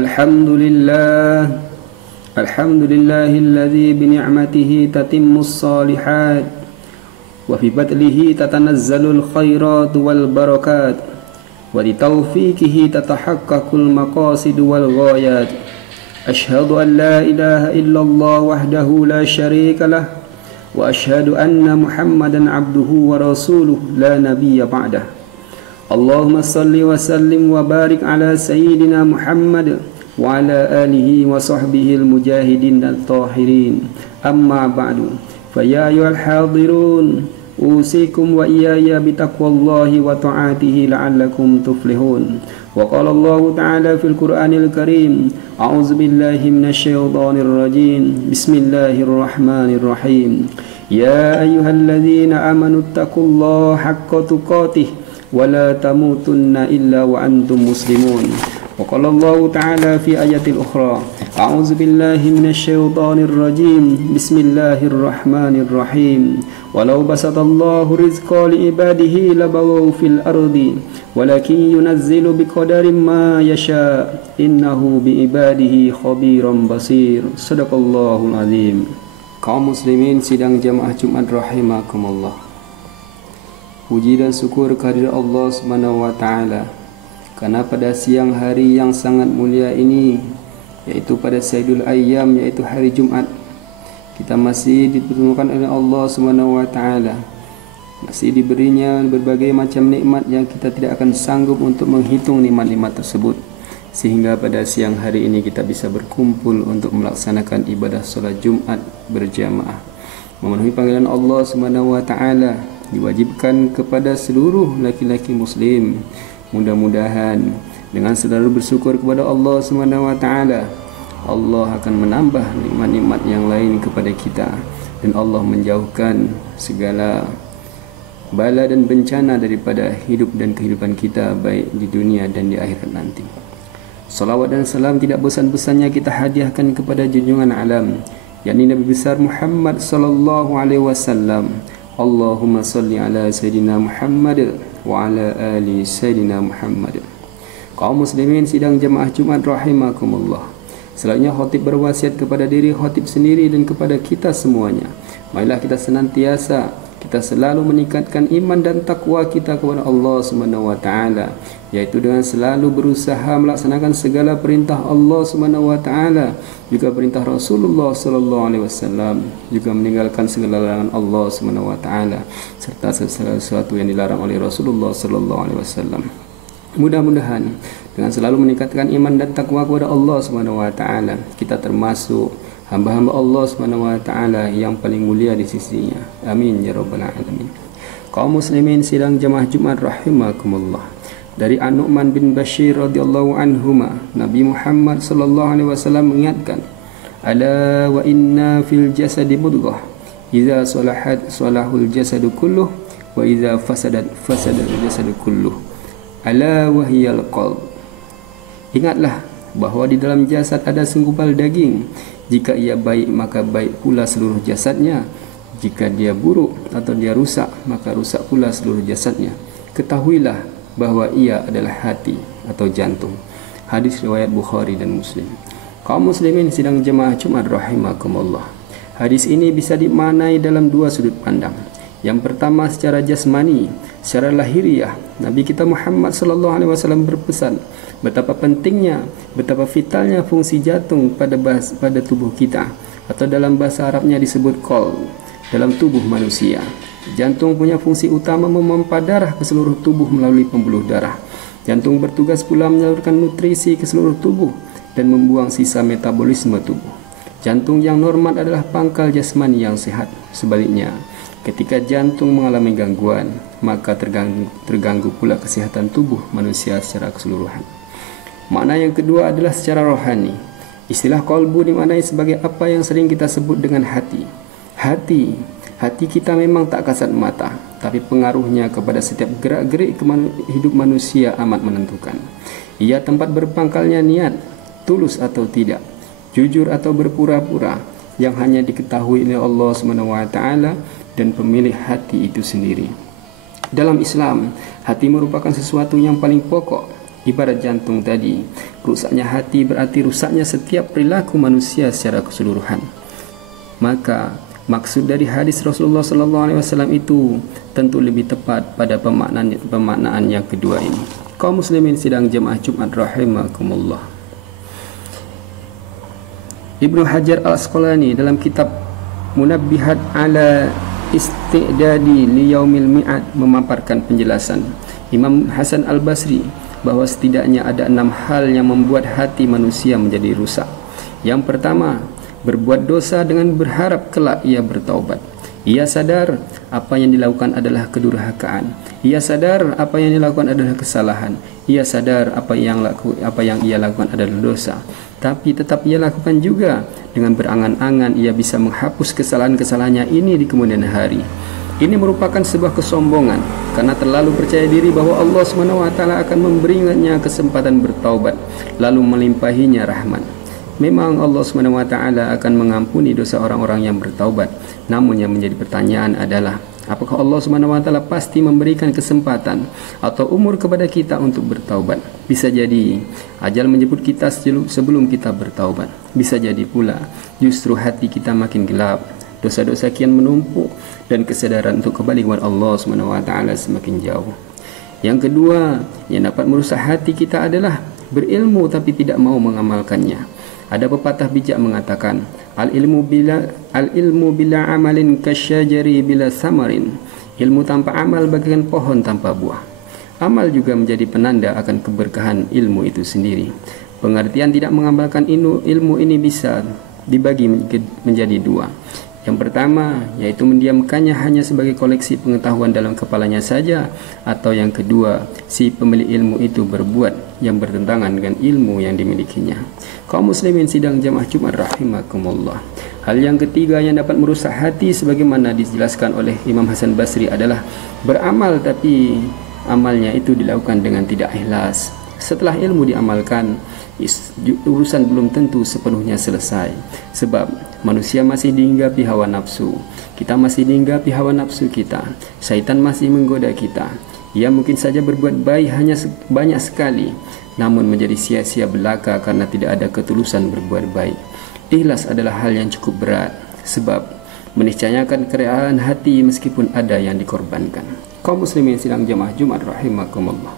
الحمد لله الذي بنعمته تتم الصالحات وفي بذله تتنزل الخيرات والبركات وبتوفيقه تتحقق المقاصد والغايات. أشهد أن لا إله إلا الله وحده لا شريك له وأشهد أن محمدا عبده ورسوله لا نبي بعده. اللهم صل وسلم وبارك على سيدنا محمد وعلى آله وصحبه المجاهدين الطاهرين. أما بعد فيا أيها الحاضرون أوصيكم وإياي بتقوى الله وطاعته لعلكم تفلحون. وقال الله تعالى في القرآن الكريم: أعوذ بالله من الشيطان الرجيم. بسم الله الرحمن الرحيم. يا أيها الذين آمنوا اتقوا الله حق تقاته ولا تموتن إلا وأنتم مسلمون. وقال الله تعالى في آية أخرى: أعوذ بالله من الشيطان الرجيم. بسم الله الرحمن الرحيم. ولو بسط الله رزق لعباده لبغوا في الأرض ولكن ينزل بقدر ما يشاء إنه بعباده خبير بصير. صدق الله العظيم. Kaum muslimin sidang jamaah Jumat rahimakumullah. Puji dan syukur kehadirat Allah Subhanahu wa taala karena pada siang hari yang sangat mulia ini, yaitu pada Sayyidul Ayyam, yaitu hari Jumat, kita masih dipertemukan oleh Allah Subhanahu wa taala, masih diberinya berbagai macam nikmat yang kita tidak akan sanggup untuk menghitung nikmat-nikmat tersebut, sehingga pada siang hari ini kita bisa berkumpul untuk melaksanakan ibadah solat Jumat berjamaah, memenuhi panggilan Allah Subhanahu wa taala diwajibkan kepada seluruh laki-laki muslim. Mudah-mudahan dengan selalu bersyukur kepada Allah Subhanahu wa taala, Allah akan menambah nikmat-nikmat yang lain kepada kita dan Allah menjauhkan segala bala dan bencana daripada hidup dan kehidupan kita, baik di dunia dan di akhirat nanti. Salawat dan salam tidak bosan-bosannya kita hadiahkan kepada junjungan alam, yakni Nabi besar Muhammad sallallahu alaihi wasallam. Allahumma salli ala Sayyidina Muhammad wa ala ali Sayyidina Muhammad. Kaum muslimin sidang jamaah Jumat rahimakumullah. Selanjutnya khatib berwasiat kepada diri khatib sendiri dan kepada kita semuanya. Marilah kita selalu meningkatkan iman dan takwa kita kepada Allah Subhanahu wa taala, yaitu dengan selalu berusaha melaksanakan segala perintah Allah Subhanahu wa taala, juga perintah Rasulullah sallallahu alaihi wasallam, juga meninggalkan segala larangan Allah Subhanahu wa taala serta segala sesuatu yang dilarang oleh Rasulullah sallallahu alaihi wasallam. Mudah-mudahan dengan selalu meningkatkan iman dan takwa kepada Allah Subhanahu wa taala, kita termasuk hamba-hamba Allah Subhanahu wa taala yang paling mulia di sisinya. Amin ya rabbal alamin. Kaum muslimin sidang jamaah Jumat rahimakumullah. Dari An-Nu'man bin Bashir radhiyallahu anhuma, Nabi Muhammad sallallahu alaihi wasallam mengingatkan, ala wa inna fil jasadi mudghah, idza salahat salahul jasadu kulluh wa idza fasadat fasadal jasadu kulluh, ala wa hiyal qalb. Ingatlah bahawa di dalam jasad ada segumpal daging. Jika ia baik, maka baik pula seluruh jasadnya. Jika dia buruk atau dia rusak, maka rusak pula seluruh jasadnya. Ketahuilah bahawa ia adalah hati atau jantung. Hadis riwayat Bukhari dan Muslim. Kaum muslimin sidang jemaah Jumat rahimakumullah. Hadis ini bisa dimaknai dalam dua sudut pandang. Yang pertama secara jasmani, secara lahiriah, Nabi kita Muhammad sallallahu alaihi wasallam berpesan betapa pentingnya, betapa vitalnya fungsi jantung pada tubuh kita, atau dalam bahasa Arabnya disebut qalb dalam tubuh manusia. Jantung punya fungsi utama memompa darah ke seluruh tubuh melalui pembuluh darah. Jantung bertugas pula menyalurkan nutrisi ke seluruh tubuh dan membuang sisa metabolisme tubuh. Jantung yang normal adalah pangkal jasmani yang sehat. Sebaliknya, ketika jantung mengalami gangguan, maka terganggu pula kesehatan tubuh manusia secara keseluruhan. Makna yang kedua adalah secara rohani. Istilah qalbu dimaknai sebagai apa yang sering kita sebut dengan hati. Hati kita memang tak kasat mata, tapi pengaruhnya kepada setiap gerak-gerik hidup manusia amat menentukan. Ia tempat berpangkalnya niat, tulus atau tidak, jujur atau berpura-pura, yang hanya diketahui oleh Allah SWT dan pemilik hati itu sendiri. Dalam Islam, hati merupakan sesuatu yang paling pokok, Ibarat jantung tadi, rusaknya hati berarti rusaknya setiap perilaku manusia secara keseluruhan. Maka maksud dari hadis Rasulullah SAW itu tentu lebih tepat pada pemaknaan yang kedua ini. Kaum muslimin sidang jemaah Jumat rahimakumullah. Ibnu Hajar Al-Asqalani dalam kitab Munabbihat ala Istidadi li Yaumil Mi'ad memaparkan penjelasan Imam Hasan Al-Basri bahwa setidaknya ada 6 hal yang membuat hati manusia menjadi rusak. Yang pertama, berbuat dosa dengan berharap kelak ia bertaubat. Ia sadar apa yang dilakukan adalah kedurhakaan. Ia sadar apa yang dilakukan adalah kesalahan. Ia sadar apa yang ia lakukan adalah dosa. Tapi tetap ia lakukan juga dengan berangan-angan ia bisa menghapus kesalahan-kesalahannya ini di kemudian hari. Ini merupakan sebuah kesombongan karena terlalu percaya diri bahwa Allah SWT akan memberinya kesempatan bertaubat lalu melimpahinya rahmat. Memang Allah SWT akan mengampuni dosa orang-orang yang bertaubat. Namun yang menjadi pertanyaan adalah, apakah Allah SWT pasti memberikan kesempatan atau umur kepada kita untuk bertaubat? Bisa jadi ajal menjemput kita sebelum kita bertaubat. Bisa jadi pula justru hati kita makin gelap, dosa-dosa kian menumpuk, dan kesadaran untuk kembali kepada Allah SWT semakin jauh. Yang kedua yang dapat merusak hati kita adalah berilmu tapi tidak mau mengamalkannya. Ada pepatah bijak mengatakan, Al-ilmu bila amalin kasyajari bila samarin. Ilmu tanpa amal bagaikan pohon tanpa buah. Amal juga menjadi penanda akan keberkahan ilmu itu sendiri. Pengertian tidak mengamalkan ilmu ini bisa dibagi menjadi 2. Yang pertama yaitu mendiamkannya hanya sebagai koleksi pengetahuan dalam kepalanya saja, atau yang kedua, si pemilik ilmu itu berbuat yang bertentangan dengan ilmu yang dimilikinya. Kaum muslimin sidang jamaah Jumat rahimakumullah. Hal yang ketiga yang dapat merusak hati sebagaimana dijelaskan oleh Imam Hasan Basri adalah beramal tapi amalnya itu dilakukan dengan tidak ikhlas. Setelah ilmu diamalkan, urusan belum tentu sepenuhnya selesai. Sebab manusia masih dihinggapi hawa nafsu. Kita masih dihinggapi hawa nafsu kita. Syaitan masih menggoda kita. Ia mungkin saja berbuat baik hanya banyak sekali, namun menjadi sia-sia belaka karena tidak ada ketulusan berbuat baik. Ikhlas adalah hal yang cukup berat, sebab meniscayakan kerelaan hati meskipun ada yang dikorbankan. Kaum muslimin sidang jamaah Jumat rahimakumullah.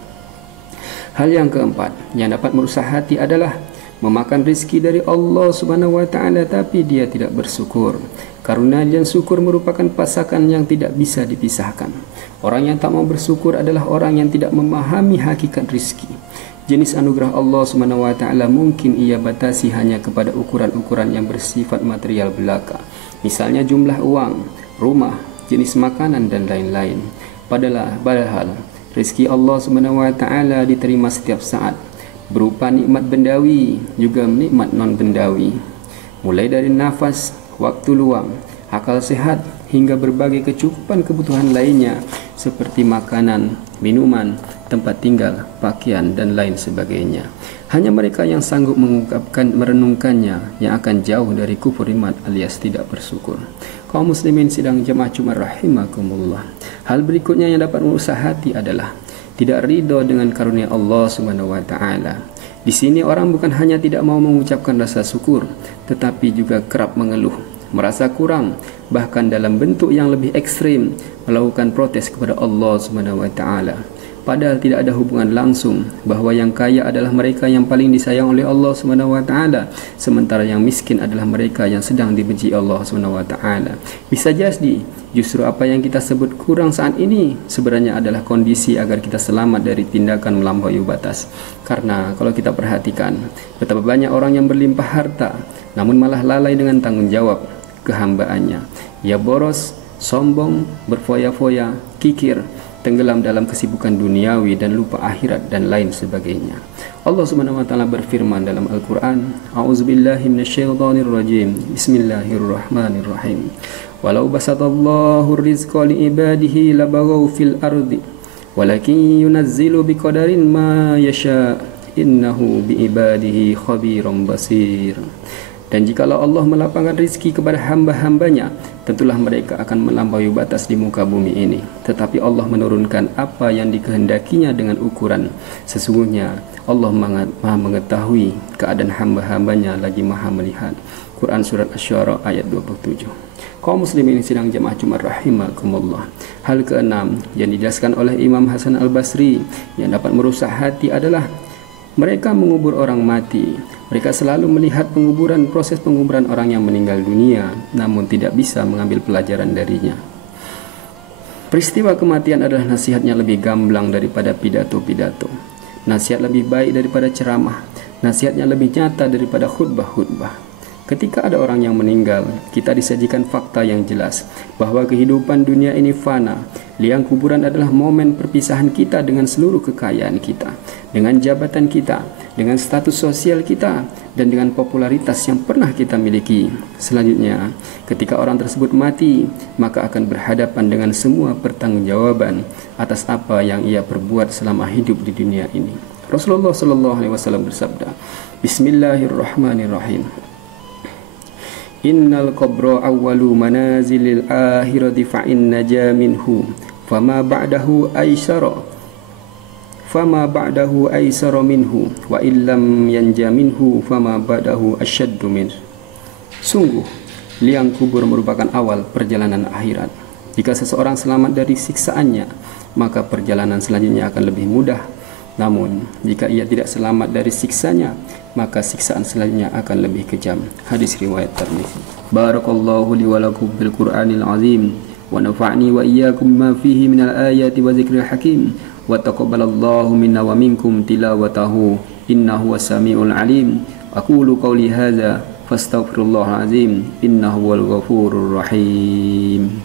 Hal yang keempat yang dapat merusak hati adalah memakan rezeki dari Allah Subhanahu wa taala tapi dia tidak bersyukur. Karunia dan syukur merupakan pasangan yang tidak bisa dipisahkan. Orang yang tak mau bersyukur adalah orang yang tidak memahami hakikat rezeki. Jenis anugerah Allah Subhanahu wa taala mungkin ia batasi hanya kepada ukuran-ukuran yang bersifat material belaka. Misalnya jumlah uang, rumah, jenis makanan dan lain-lain. Padahal rezeki Allah Subhanahu wa taala diterima setiap saat, berupa nikmat bendawi juga nikmat non bendawi. Mulai dari nafas, waktu luang, akal sehat hingga berbagai kecukupan kebutuhan lainnya seperti makanan, minuman, tempat tinggal, pakaian dan lain sebagainya. Hanya mereka yang sanggup merenungkannya yang akan jauh dari kufur nikmat alias tidak bersyukur. Kaum muslimin sidang jamaah Jumat rahimakumullah. Hal berikutnya yang dapat merusak hati adalah tidak ridho dengan karunia Allah Subhanahu wa taala. Di sini orang bukan hanya tidak mau mengucapkan rasa syukur, tetapi juga kerap mengeluh, merasa kurang, bahkan dalam bentuk yang lebih ekstrim melakukan protes kepada Allah Subhanahu wa taala. Padahal tidak ada hubungan langsung bahwa yang kaya adalah mereka yang paling disayang oleh Allah Subhanahu wa taala, sementara yang miskin adalah mereka yang sedang dibenci Allah Subhanahu wa taala. Bisa jadi justru apa yang kita sebut kurang saat ini sebenarnya adalah kondisi agar kita selamat dari tindakan melampaui batas. Karena kalau kita perhatikan betapa banyak orang yang berlimpah harta namun malah lalai dengan tanggung jawab kehambaannya. Ia boros, sombong, berfoya-foya, kikir, tenggelam dalam kesibukan duniawi dan lupa akhirat dan lain sebagainya. Allah Subhanahu wa taala berfirman dalam Al-Qur'an, A'udzubillahi minasyaitonir rajim. Bismillahirrahmanirrahim. Walau basatallahu rizqa li ibadihi labaghaw fil ardi walakin yunazzilu biqadarin ma yasha innahu bi ibadihi khabirum basir. Dan jikalau Allah melapangkan rizki kepada hamba-hambanya, tentulah mereka akan melampaui batas di muka bumi ini. Tetapi Allah menurunkan apa yang dikehendakinya dengan ukuran. Sesungguhnya Allah maha mengetahui keadaan hamba-hambanya, lagi maha melihat. Quran Surat Asy-Syu'ara ayat 27. Kaum muslimin sidang jemaah Jumat rahimakumullah. Hal keenam yang dijelaskan oleh Imam Hasan Al-Basri yang dapat merusak hati adalah mereka mengubur orang mati. Mereka selalu melihat proses penguburan orang yang meninggal dunia, namun tidak bisa mengambil pelajaran darinya. Peristiwa kematian adalah nasihatnya lebih gamblang daripada pidato-pidato. Nasihat lebih baik daripada ceramah. Nasihatnya lebih nyata daripada khutbah-khutbah. Ketika ada orang yang meninggal, kita disajikan fakta yang jelas bahwa kehidupan dunia ini fana. Liang kuburan adalah momen perpisahan kita dengan seluruh kekayaan kita, dengan jabatan kita, dengan status sosial kita, dan dengan popularitas yang pernah kita miliki. Selanjutnya, ketika orang tersebut mati, maka akan berhadapan dengan semua pertanggungjawaban atas apa yang ia perbuat selama hidup di dunia ini. Rasulullah SAW bersabda, Bismillahirrahmanirrahim. Innal qabra awwalu manazilil akhirati fa inna jaminhu fama ba'dahu aysara minhu wa illam yanja minhu fama ba'dahu asyaddu min. Sungguh liang kubur merupakan awal perjalanan akhirat. Jika seseorang selamat dari siksaannya, maka perjalanan selanjutnya akan lebih mudah. Namun jika ia tidak selamat dari siksanya, maka siksaan selanjutnya akan lebih kejam. Hadis riwayat Tirmizi. Barakallahu li wa lakum bil Qur'anil azim wa nafa'ni wa iyyakum bima fihi minal ayati wa dzikril hakim wa taqabbalallahu minna wa minkum tilawatahu innahu was-sami'ul alim. Aqulu qawli hadza fastaghfirullahal azim innahu wal ghafurur rahim.